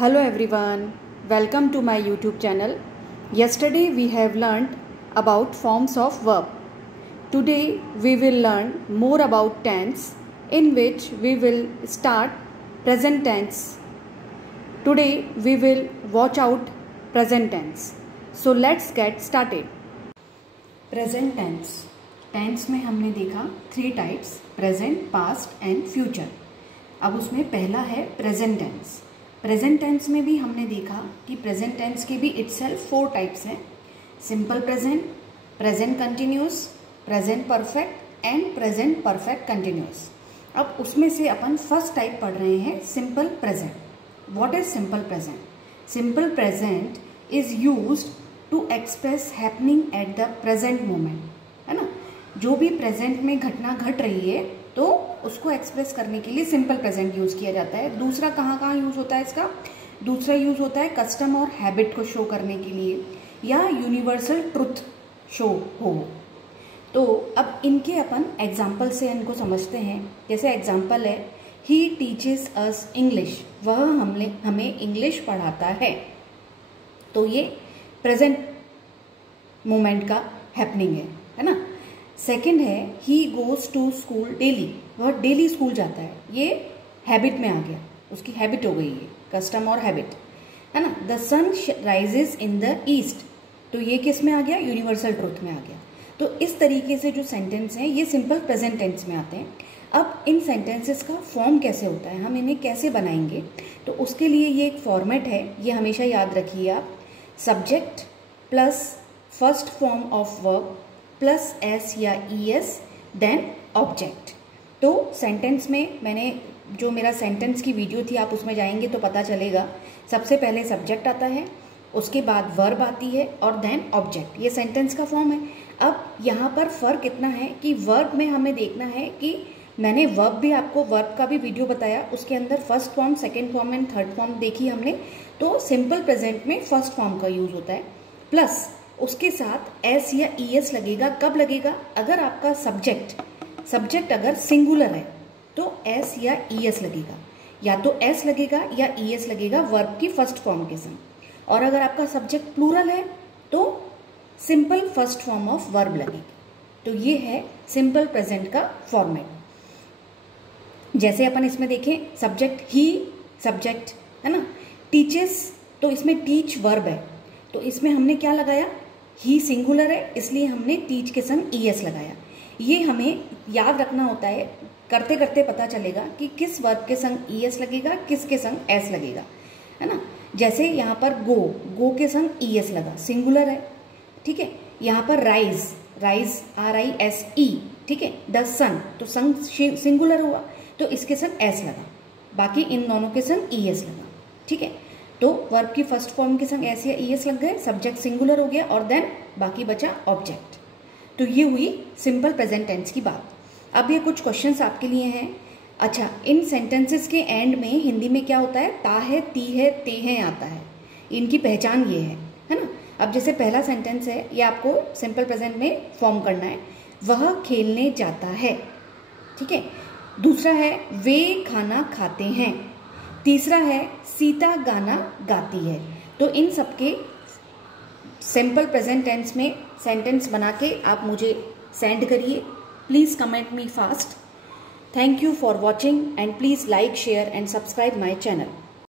Hello everyone, welcome to my YouTube channel. Yesterday we have learned about forms of verb. Today we will learn more about tense, in which we will start present tense. Today we will watch out present tense. So let's get started. Present tense. Tense में हमने देखा 3 types, present, past and future. अब उसमें पहला है present tense. Present tense में भी हमने देखा कि प्रेजेंट टेंस के भी इटसेल्फ 4 टाइप्स हैं, simple present, present continuous, present perfect and present perfect continuous. अब उसमें से अपन फर्स्ट टाइप पढ़ रहे हैं, simple present. What is simple present? Simple present is used to express happening at the present moment, है ना. जो भी प्रेजेंट में घटना घट रही है तो उसको एक्सप्रेस करने के लिए सिंपल प्रेजेंट यूज किया जाता है. दूसरा कहाँ यूज होता है इसका? दूसरा यूज होता है कस्टम और हैबिट को शो करने के लिए, या यूनिवर्सल ट्रुथ शो हो. तो अब इनके अपन एग्जाम्पल से इनको समझते हैं. जैसे एग्जाम्पल है, ही टीचेस अस इंग्लिश, वह हमें इंग्लिश पढ़ाता है. तो ये प्रेजेंट मोमेंट का हैपनिंग है ना. सेकेंड है, he goes to school daily, वह डेली स्कूल जाता है. ये हैबिट में आ गया, उसकी हैबिट हो गई है, कस्टम और हैबिट, है ना. The sun rises in the east, तो ये किस में आ गया? यूनिवर्सल ट्रुथ में आ गया. तो इस तरीके से जो सेंटेंस हैं ये सिंपल प्रेजेंट टेंस में आते हैं. अब इन सेंटेंसेस का फॉर्म कैसे होता है, हम इन्हें कैसे बनाएंगे, तो उसके लिए ये एक फॉर्मेट है, ये हमेशा याद रखिए आप. Subject plus first form of verb plus S या ई एस देन ऑब्जेक्ट. तो सेंटेंस में मैंने जो मेरा सेंटेंस की वीडियो थी, आप उसमें जाएंगे तो पता चलेगा. सबसे पहले सब्जेक्ट आता है, उसके बाद वर्ब आती है और देन ऑब्जेक्ट. ये सेंटेंस का फॉर्म है. अब यहाँ पर फर्क इतना है कि वर्ब में हमें देखना है कि मैंने वर्ब भी आपको वर्ब का भी वीडियो बताया, उसके अंदर first form, second form and third form देखी हमने. तो सिंपल प्रेजेंट में फर्स्ट फॉर्म का यूज होता है, प्लस उसके साथ एस या ई एस लगेगा. कब लगेगा? अगर आपका सब्जेक्ट अगर सिंगुलर है तो एस या ई एस लगेगा, या तो एस लगेगा या ई एस लगेगा वर्ब की फर्स्ट फॉर्म के संग. और अगर आपका सब्जेक्ट प्लूरल है तो simple first form of verb लगेगी. तो ये है सिंपल प्रेजेंट का फॉर्मेट. जैसे अपन इसमें देखें, सब्जेक्ट ही, सब्जेक्ट है ना. टीचेस, तो इसमें टीच वर्ब है, तो इसमें हमने क्या लगाया? ही सिंगुलर है, इसलिए हमने टीच के संग ई एस लगाया. ये हमें याद रखना होता है, करते करते पता चलेगा कि किस वर्ब के संग ई एस लगेगा, किसके संग एस लगेगा, है ना. जैसे यहाँ पर गो के संग ई एस लगा, सिंगुलर है, ठीक है. यहाँ पर राइज RISE, ठीक है. द सन, तो सन सिंगुलर हुआ तो इसके संग एस लगा, बाकी इन दोनों के संग ई एस लगा, ठीक है. तो वर्ब की फर्स्ट फॉर्म के संग एस या ई एस लग गए, सब्जेक्ट सिंगुलर हो गया और देन बाकी बचा ऑब्जेक्ट. तो ये हुई सिंपल प्रेजेंट टेंस की बात. अब ये कुछ क्वेश्चंस आपके लिए हैं. अच्छा, इन सेंटेंसेस के एंड में हिंदी में क्या होता है? ता है, ती है, ते हैं आता है. इनकी पहचान ये है ना. अब जैसे पहला सेंटेंस है, ये आपको सिंपल प्रेजेंट में फॉर्म करना है. वह खेलने जाता है, ठीक है. दूसरा है, वे खाना खाते हैं. तीसरा है, सीता गाना गाती है. तो इन सबके सिंपल प्रेजेंट टेंस में सेंटेंस बना के आप मुझे सेंड करिए. Please comment me fast. Thank you for watching and please like, share and subscribe my channel.